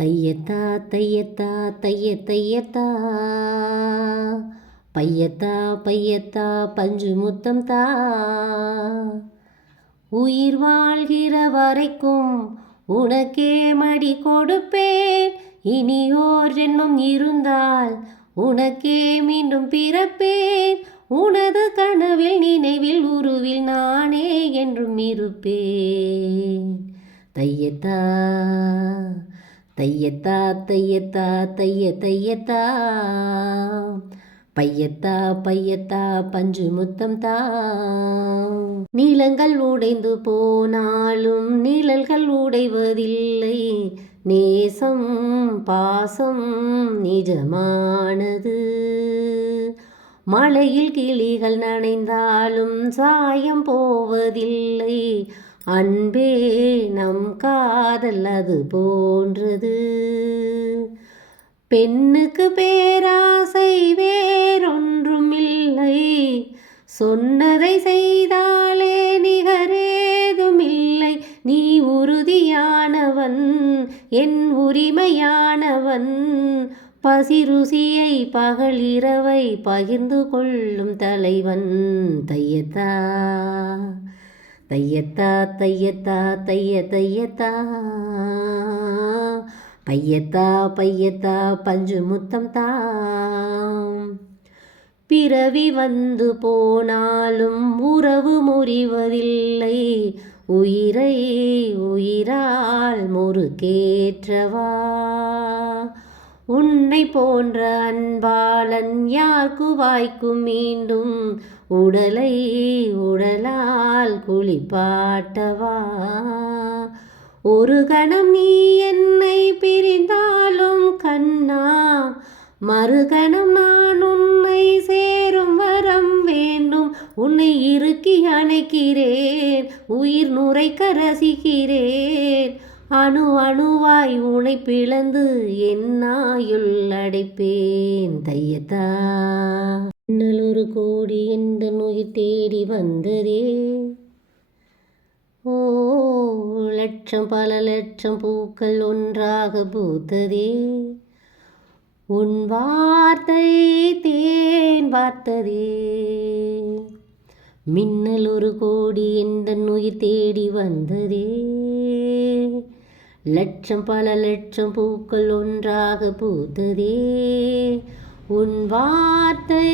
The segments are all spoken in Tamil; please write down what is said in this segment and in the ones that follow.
தையத்தா தையத்தா தைய தையத்தா பையத்தா பையத்தா பஞ்சு முத்தம் தா. உயிர் வாழ்கிற வரைக்கும் உனக்கே மடி கொடுப்பேன். இனியோர் ஜென்மம் இருந்தால் உனக்கே மீண்டும் பிறப்பேன். உனது கனவில் நினைவில் உருவில் நானே என்றும் இருப்பேன். தையத்தா தையத்தா தையத்தா தைய தையத்தா பையத்தா பையத்தா பஞ்சு முத்தம் தா. நீளங்கள் உடைந்து போனாலும் நிழல்கள் உடைவதில்லை. நேசம் பாசம் நிஜமானது. மழையில் கிளிகள் நனைந்தாலும் சாயம் போவதில்லை. அன்பே நம் காதல் அது போன்றது. பெண்ணுக்கு பேராசை வேறொன்றுமில்லை. சொன்னதை செய்தாலே நிகரேதுமில்லை. நீ உறுதியானவன், என் உரிமையானவன். பசி ருசியை பகலிரவை பகிர்ந்து கொள்ளும் தலைவன். தையத்தா தையத்தா தையத்தா தைய தையத்தா பையத்தா பையத்தா பஞ்சு முத்தம் தா. பிறவி வந்து போனாலும் உறவு முறிவதில்லை. உயிரை உயிரால் முறுக்கேற்றவா. உன்னை போன்ற அன்பாளன் யார்க்கு வாய்க்கும் மீண்டும். உடலை உடலால் குளிப்பாட்டவா. ஒரு கணம் நீ என்னை பிரிந்தாலும் கண்ணா, மறுகணம் நான் உன்னை சேரும் வரம் வேண்டும். உன்னை இறுக்கி அணைக்கிறேன், உயிர் நுரைக்க ரசிக்கிறேன். அணு அணுவாய் உனை பிளந்து என்னாயுள் அடைப்பேன். தையத்தா இன்னலொரு கோடி என்ற உயிர் தேடி வந்ததே. ஓ லட்சம் பல லட்சம் பூக்கள் ஒன்றாக பூத்ததே. உன் வார்த்தை தேன் பார்த்ததே. மின்னல் ஒரு கோடி என்ற உயிர் தேடி வந்ததே. லட்சம் பல லட்சம் பூக்கள் ஒன்றாக பூத்ததே. உன் வார்த்தை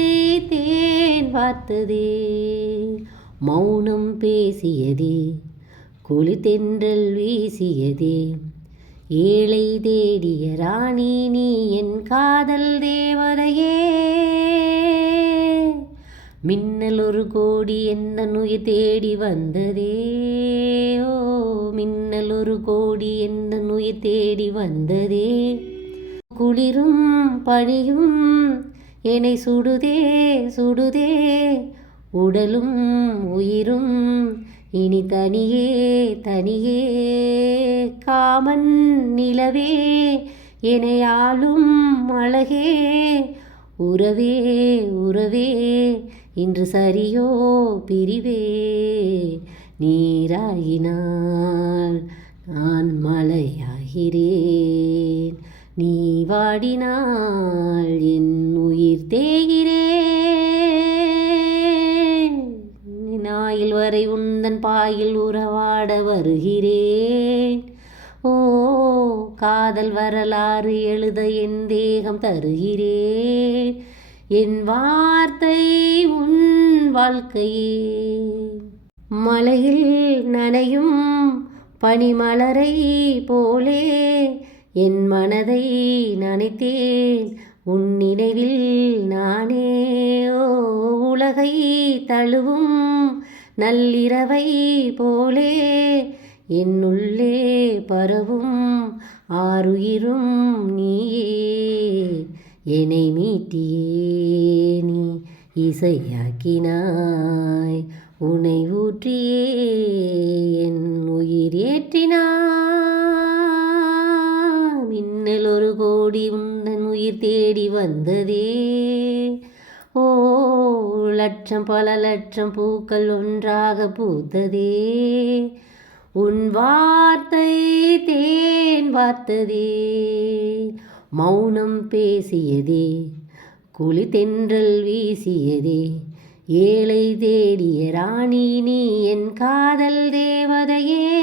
தேன் பார்த்ததே. மௌனம் பேசியதே, குளித்தென்றல் வீசியதே. ஏழை தேடிய ராணி நீ என் காதல் தேவதையே. மின்னல் ஒரு கோடி எந்த உயிர் தேடி வந்ததே. ஓ மின்னல் ஒரு கோடி எந்த உயிர் தேடி வந்ததே. குளிரும் பனியும் என்னை சுடுதே சுடுதே. உடலும் உயிரும் இனி தனியே தனியே. காமன் நிலவே என்னை ஆளும் அழகே. உறவே உறவே இன்று சரியோ பிரிவே. நீராகினால் நான் மலையாகிறேன். நீ வாடினால் என் உயிர் தேகிறேன். நாயில் வரை உந்தன் பாயில் உறவாட வருகிறேன். ஓ காதல் வரலாறு எழுத என் தேகம் தருகிறேன். என் வார்த்தை உன் வாழ்க்கையே. மலையில் நனையும் பனிமலரை போலே என் மனதை நனைத்தேன். உன் நினைவில் நானே. ஓ உலகை தழுவும் நள்ளிரவை போலே என்னுள்ளே பரவும் ஆருயிரும் நீயே. என்னை மீட்டியே நீ இசையாக்கினாய். உன்னை ஊற்றியே என் உயிர் ஏற்றினாய். மின்னல் ஒரு கோடி உந்தன் உயிர் தேடி வந்ததே. ஓ லட்சம் பல லட்சம் பூக்கள் ஒன்றாக பூத்ததே. உன் வார்த்தை தேன் வார்த்ததே, மௌனம் பேசியதே, குளித்தென்றல் வீசியதே, ஏழை தேடிய ராணி நீ என் காதல் தேவதையே.